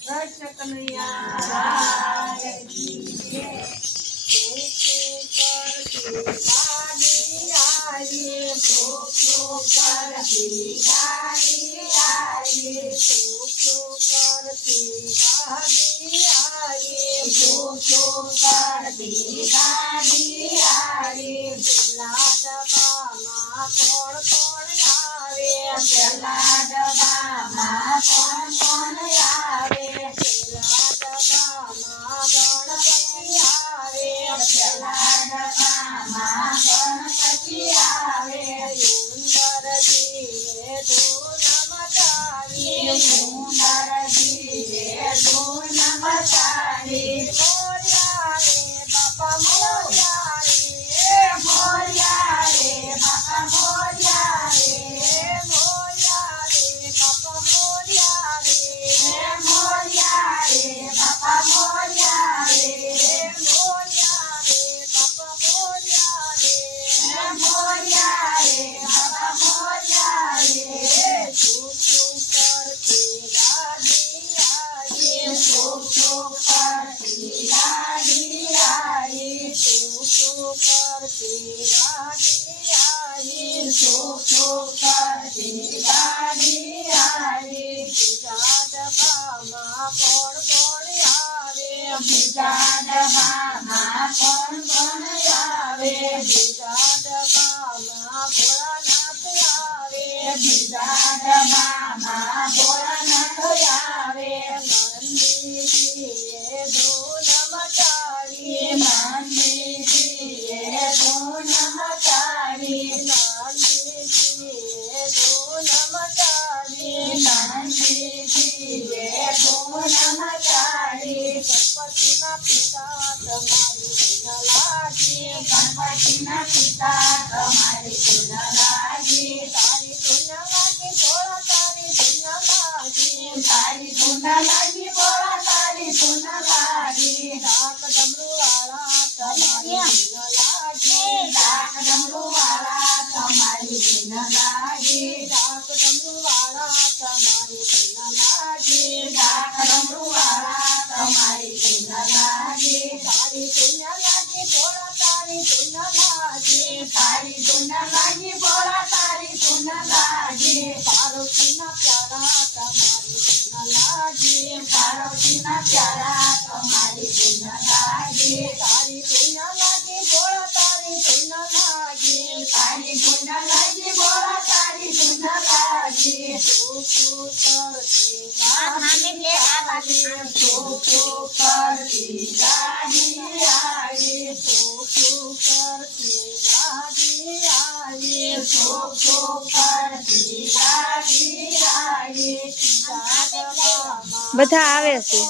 કૃષ્ણ કનૈયા બધા આવે છે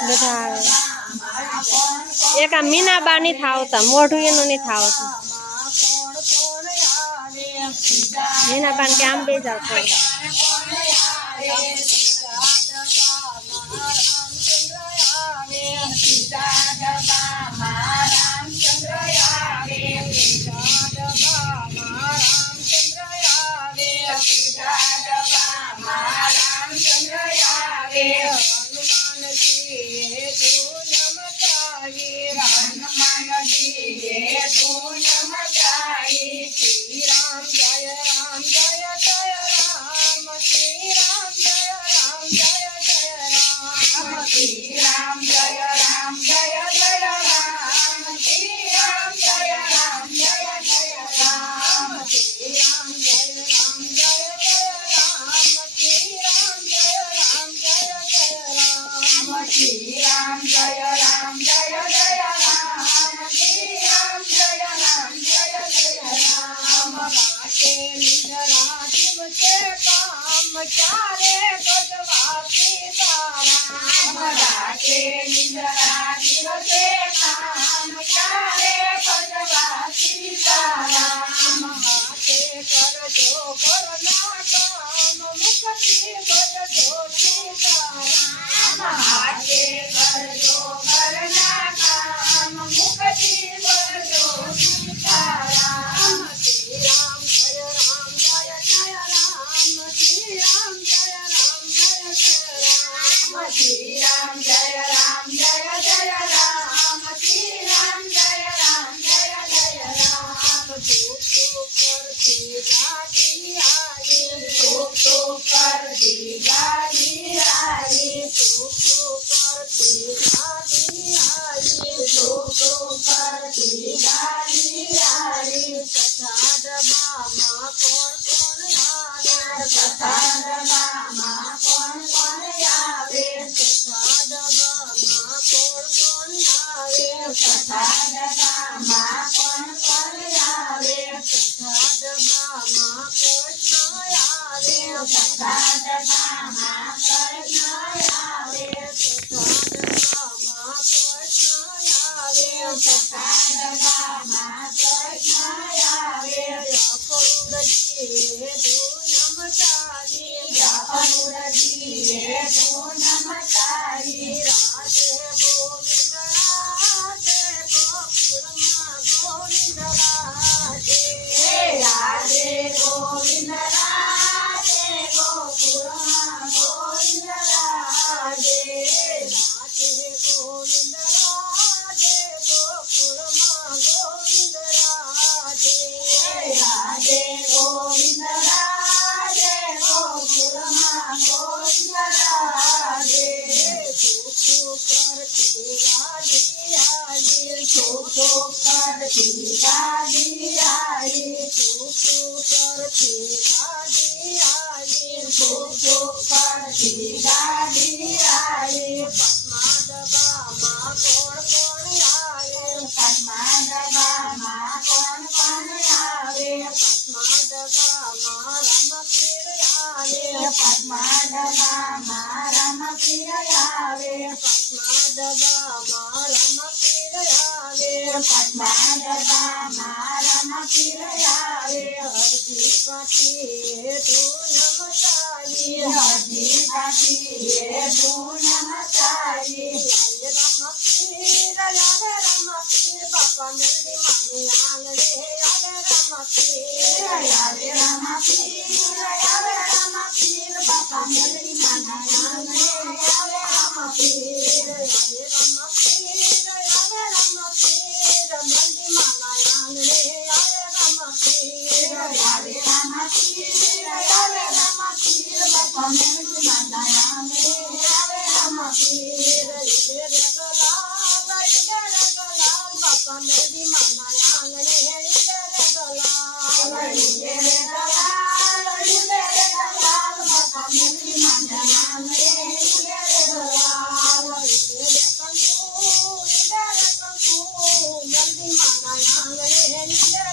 બધા આવે એક આ મીનાબા ની થાવતા મોઢું એનું નહીં થાવતું મીનાબા કે આમ બે જાવ રાધે ગોવિંદ રાધે ગોકુળમાં ગોવિંદ રાધે રાધે ગોવિંદ રાધે ગોકુળમાં ગોવિંદ રાધે રાધે ગોવિંદ રાધે ગોકુળમાં ગોવિંદ રાધે છૂછું કરતી ગાડી આવી છૂછું કરતી ગાડી આવી છૂછું કરતી ગાડી આવી છૂછું કરતી ગાડી આવી પદ્મા ડબ્બામાં કોણ કોણ આવે પદ્મા ડબ્બામાં કોણ કોણ આવે પદ્મા ડબ્બામાં રમપીર આવે પદ્મા ડબ્બામાં રમપીર આવે પદ્મા ડબ્બામાં રમપીર આવે પદ્મા ડબ્બામાં રમપીર આવે હજી પાછી ધૂન મચાવી હજી પાછી ધૂન મચાવી આવે રમપીર બાપા મેલડી મામી આંગણે આવે રમપીર આવે રમપીર બાપા મેલડી માના આંગણે આવે રમપીર આવે રમપીર મેલડી માના આંગણે આવે રમપીર આવે રમપીર બાપા મેલડી માના આંગણે આવે રમપીર ઈડે ગલાલ બાપા મેલડી માના આંગણે ઈડે ગલાલ બાપા મેલડી માના આંગણે ઈડે ગલાલ મેલડી માના આંગણે ઈડે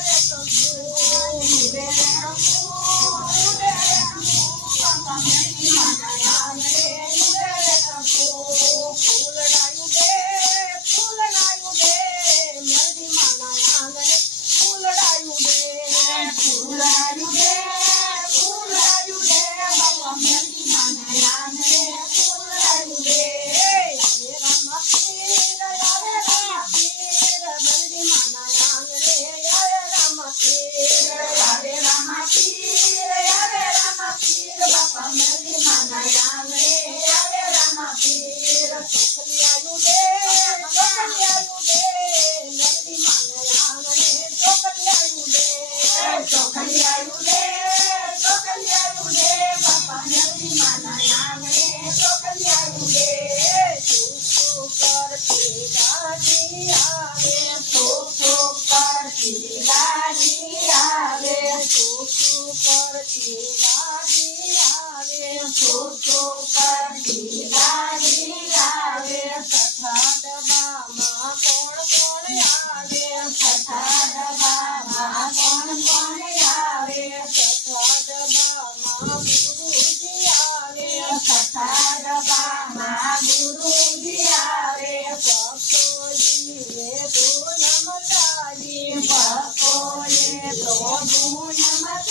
પ્રભુ નમસ્કાર